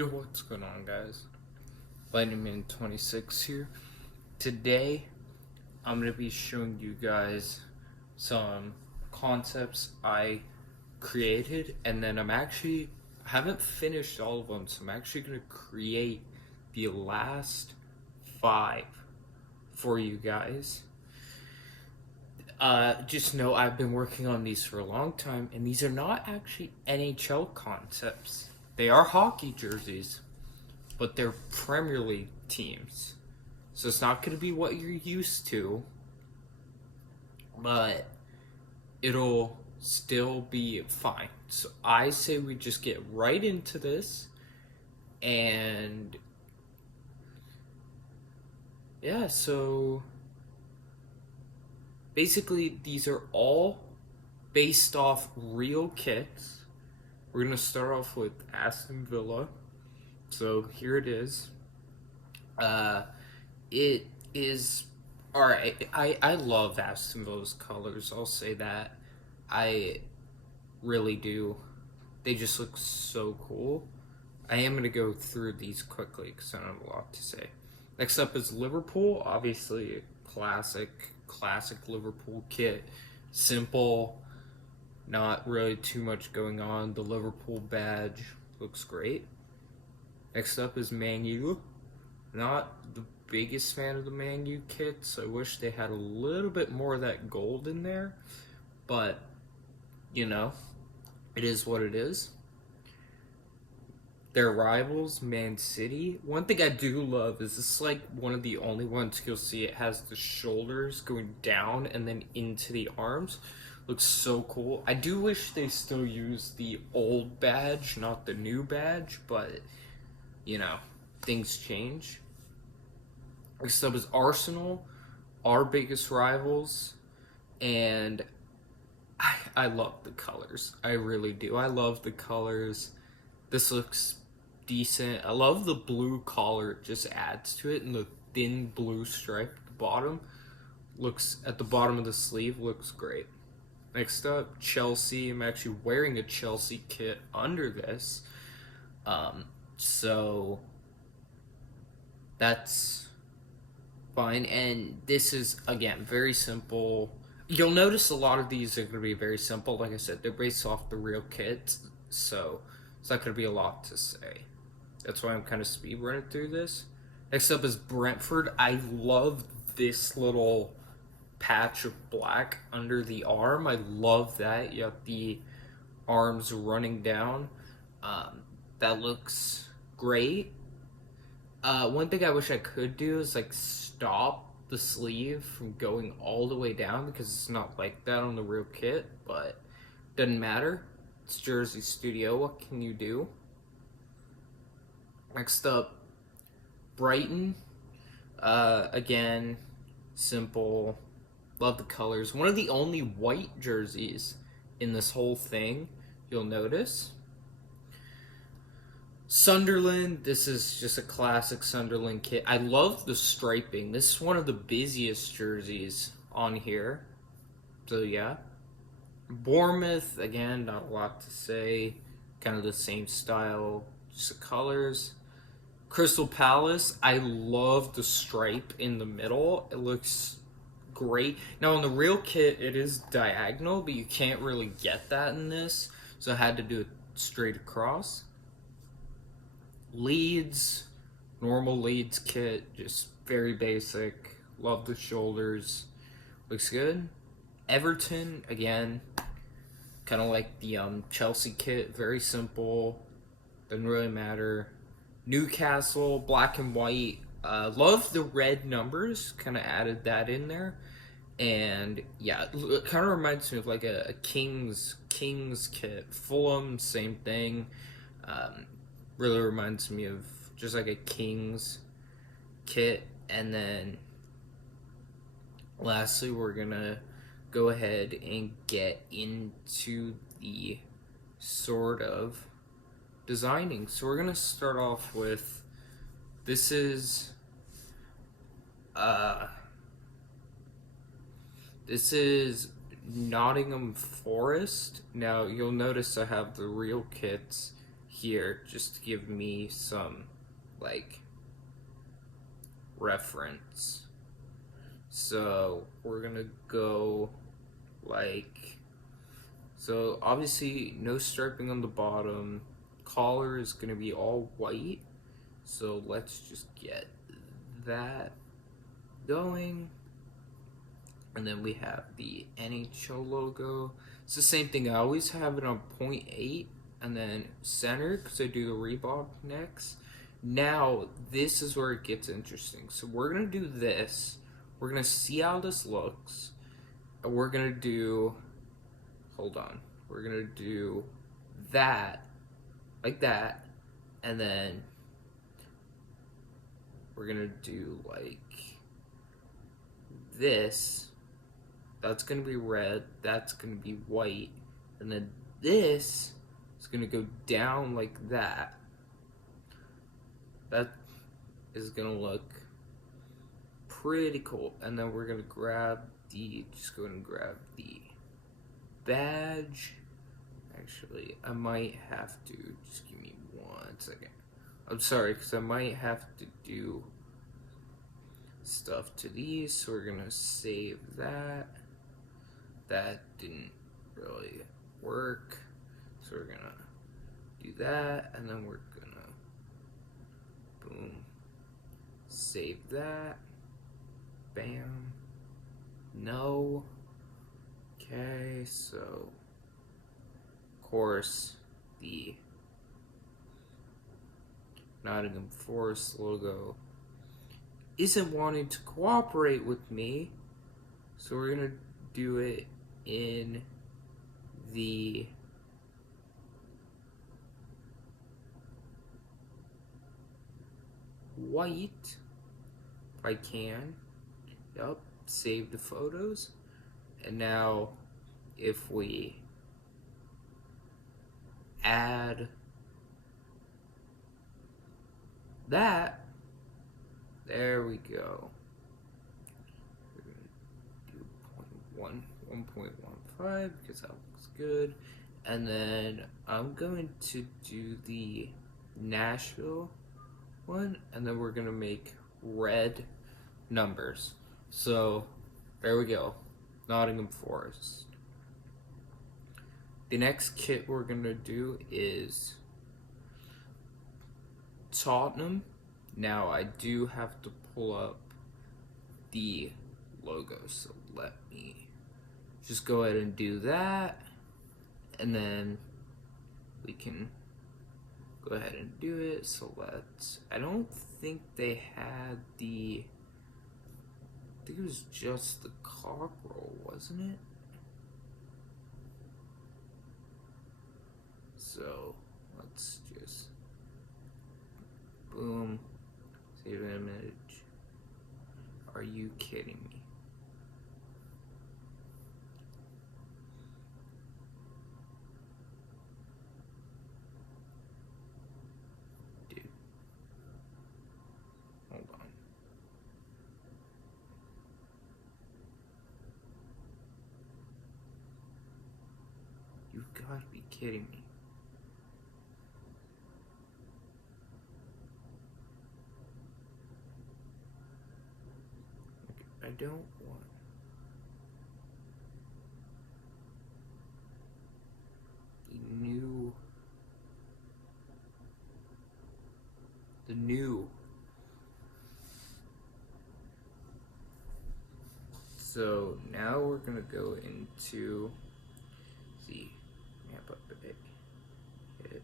Yo, what's going on, guys? Lightning 26 here. Today, I'm going to be showing you guys some concepts I created, and then I haven't finished all of them, so I'm actually going to create the last 5 for you guys. Just know I've been working on these for a long time, and these are not actually NHL concepts. They are hockey jerseys, but they're Premier League teams. So it's not going to be what you're used to, but it'll still be fine. So I say we just get right into this, and yeah, so basically these are all based off real kits. We're going to start off with Aston Villa. So here it is. It is alright. I love Aston Villa's colors. I'll say that. I really do. They just look so cool. I am going to go through these quickly because I don't have a lot to say. Next up is Liverpool. Obviously, classic Liverpool kit. Simple. Not really too much going on. The Liverpool badge looks great. Next up is Man U. Not the biggest fan of the Man U kits. I wish they had a little bit more of that gold in there. But, you know, it is what it is. Their rivals, Man City. One thing I do love is this is like one of the only ones you'll see it has the shoulders going down and then into the arms. Looks so cool. I do wish they still use the old badge, not the new badge, but, you know, things change. Next up is Arsenal, our biggest rivals, and I love the colors. I really do. I love the colors. This looks decent. I love the blue collar. It just adds to it, and the thin blue stripe at the bottom looks at the bottom of the sleeve looks great. Next up, Chelsea. I'm actually wearing a Chelsea kit under this. So that's fine. And this is, again, very simple. You'll notice a lot of these are going to be very simple. Like I said, they're based off the real kits. So it's not going to be a lot to say. That's why I'm kind of speed running through this. Next up is Brentford. I love this little patch of black under the arm. I love that. You have the arms running down. That looks great. One thing I wish I could do is like stop the sleeve from going all the way down because it's not like that on the real kit, but doesn't matter. It's Jersey Studio. What can you do? Next up, Brighton. Again, simple. Love the colors. One of the only white jerseys in this whole thing, you'll notice. Sunderland, this is just a classic Sunderland kit. I love the striping. This is one of the busiest jerseys on here. So yeah. Bournemouth, again, not a lot to say. Kind of the same style, just the colors. Crystal Palace, I love the stripe in the middle. It looks great. Now on the real kit, it is diagonal, but you can't really get that in this. So I had to do it straight across. Leeds, normal Leeds kit, just very basic. Love the shoulders. Looks good. Everton, again, kind of like the Chelsea kit, very simple. Doesn't really matter. Newcastle, black and white. Love the red numbers, kind of added that in there. And yeah, it kind of reminds me of like a Kings kit. Fulham, same thing. Really reminds me of just like a Kings kit. And then lastly, we're gonna go ahead and get into the sort of designing. So we're gonna start off with this is Nottingham Forest. Now you'll notice I have the real kits here just to give me some like reference. So we're gonna go like, so obviously no striping on the bottom. Collar is gonna be all white. So let's just get that going. And then we have the NHL logo. It's the same thing. I always have it on 0.8 and then center because I do the Reebok next. Now, this is where it gets interesting. So we're going to do this. We're going to see how this looks. And we're going to do, hold on. We're going to do that, like that. And then we're going to do like this. That's going to be red. That's going to be white. And then this is going to go down like that. That is going to look pretty cool. And then we're going to grab just go ahead and grab the badge. Actually, I might have to, just give me 1 second. I'm sorry, because I might have to do stuff to these. So we're going to save that. That didn't really work, so we're gonna do that, and then we're gonna boom, save that, bam, no. Okay, so of course the Nottingham Forest logo isn't wanting to cooperate with me, so we're gonna do it in the white if I can. Yep, save the photos. And now if we add that, there we go. We're gonna do 1.15 because that looks good. And then I'm going to do the Nashville one, and then we're gonna make red numbers. So there we go, Nottingham Forest. The next kit we're gonna do is Tottenham. Now I do have to pull up the logo, so let me just go ahead and do that, and then we can go ahead and do it. So I don't think they had I think it was just the cockerel, wasn't it? So let's just boom, save an image. Are you kidding me? Dude. Hold on. You've got to be kidding me. I don't want the new. So now we're gonna go into the map up a bit. Hit.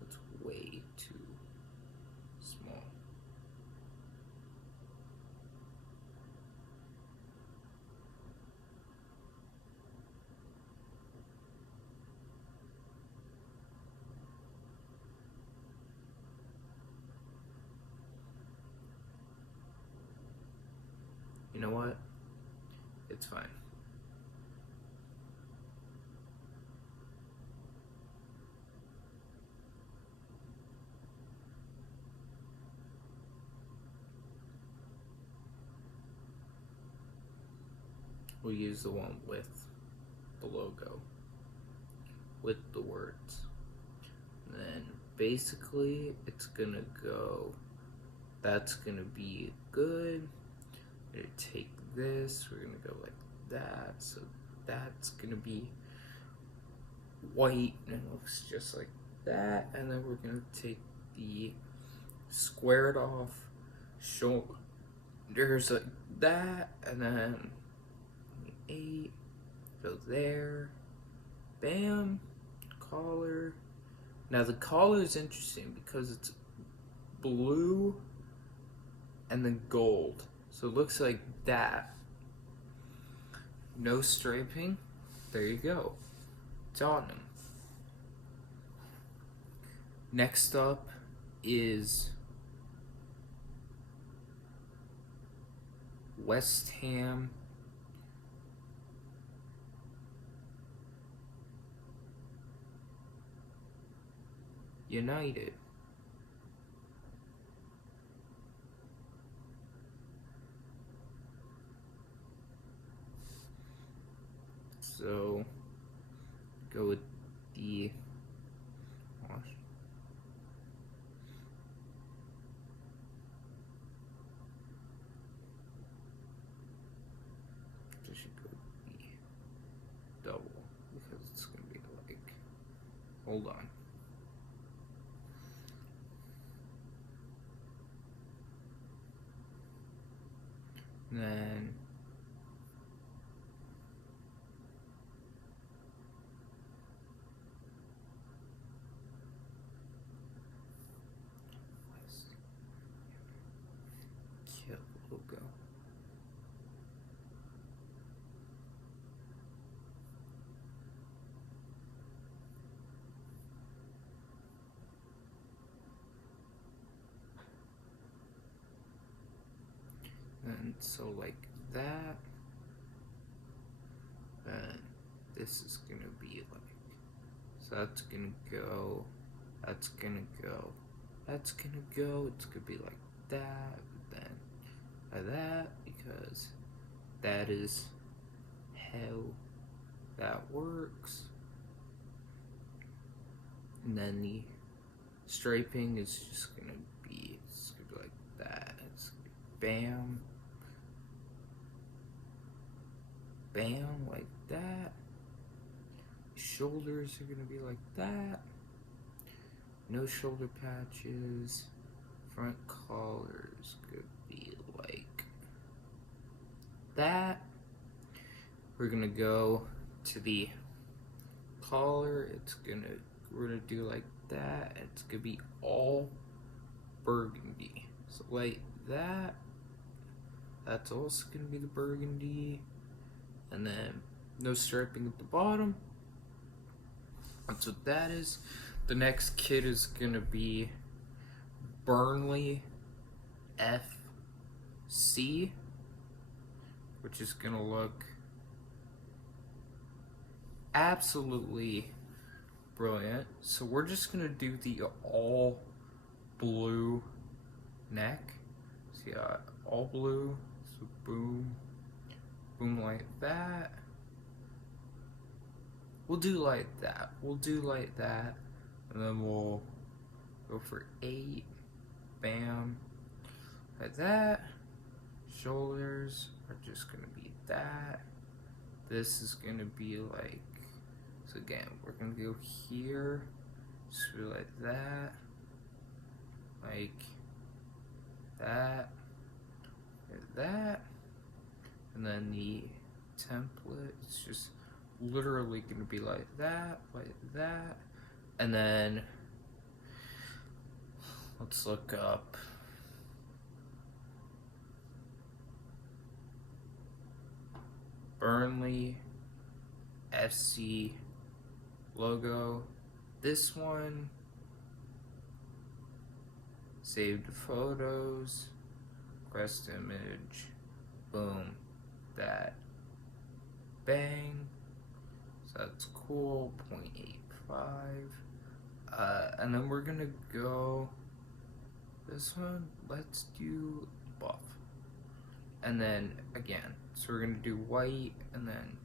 That's way too small. You know what? It's fine. we'll use the one with the logo, with the words. And then basically it's gonna go, that's gonna be good. We're gonna take this, we're gonna go like that, so that's gonna be white and it looks just like that. And then we're gonna take the squared off shoulders like that, and then 8 go there, bam, collar. Now the collar is interesting because it's blue and then gold, so it looks like that. No striping, there you go, it's on him. Next up is West Ham United. So go with the should go with the double because it's gonna be like, hold on. And then kill logo. And so like that, then this is gonna be like, so that's gonna go, that's gonna go, that's gonna go, it's gonna be like that, then like that, because that is how that works. And then the striping is just gonna be, it's gonna be like that, it's gonna be bam, bam, like that. Shoulders are gonna be like that. No shoulder patches. Front collars could be like that. We're gonna go to the collar. We're gonna do like that. It's gonna be all burgundy. So like that. That's also gonna be the burgundy. And then no striping at the bottom. That's what that is. The next kit is gonna be Burnley FC, which is gonna look absolutely brilliant. So we're just gonna do the all blue neck. So yeah, all blue. So boom, boom, like that. We'll do like that. We'll do like that. And then we'll go for 8. Bam. Like that. Shoulders are just going to be that. This is going to be like, so again, we're going to go here. So like that. Like that. Like that. And then the template, it's just literally going to be like that, and then let's look up Burnley FC logo. This one, saved photos, request image, boom, that, bang. That's cool, 0.85. And then we're gonna go this one, let's do buff. and then again. So we're gonna do white and then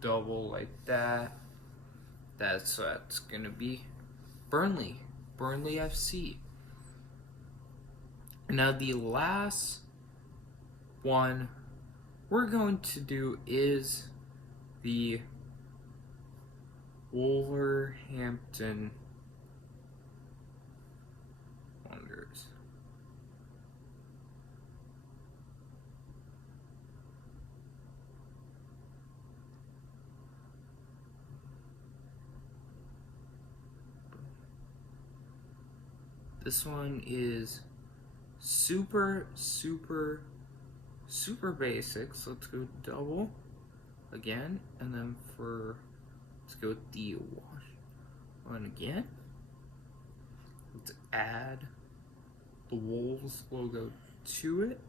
double like that. That's gonna be Burnley FC. Now the last one we're going to do is the Wolverhampton Wanderers. This one is super basic. So let's go double again, and then let's go with the wash one again. Let's add the Wolves logo to it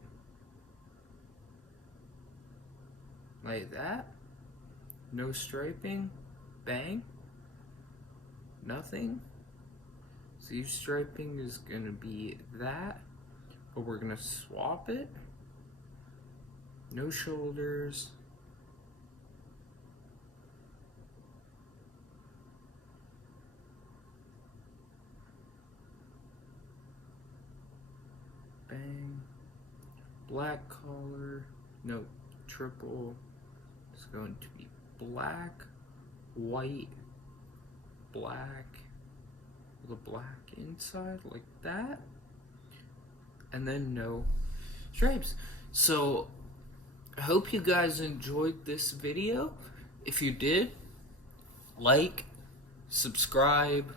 like that. No striping, bang, nothing. So striping is gonna be that, but we're gonna swap it. No shoulders. Bang. Black collar. No, triple. It's going to be black, white, black, with a black inside like that. And then no stripes. So I hope you guys enjoyed this video. If you did, like, subscribe,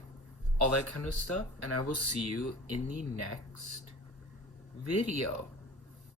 all that kind of stuff, and I will see you in the next video.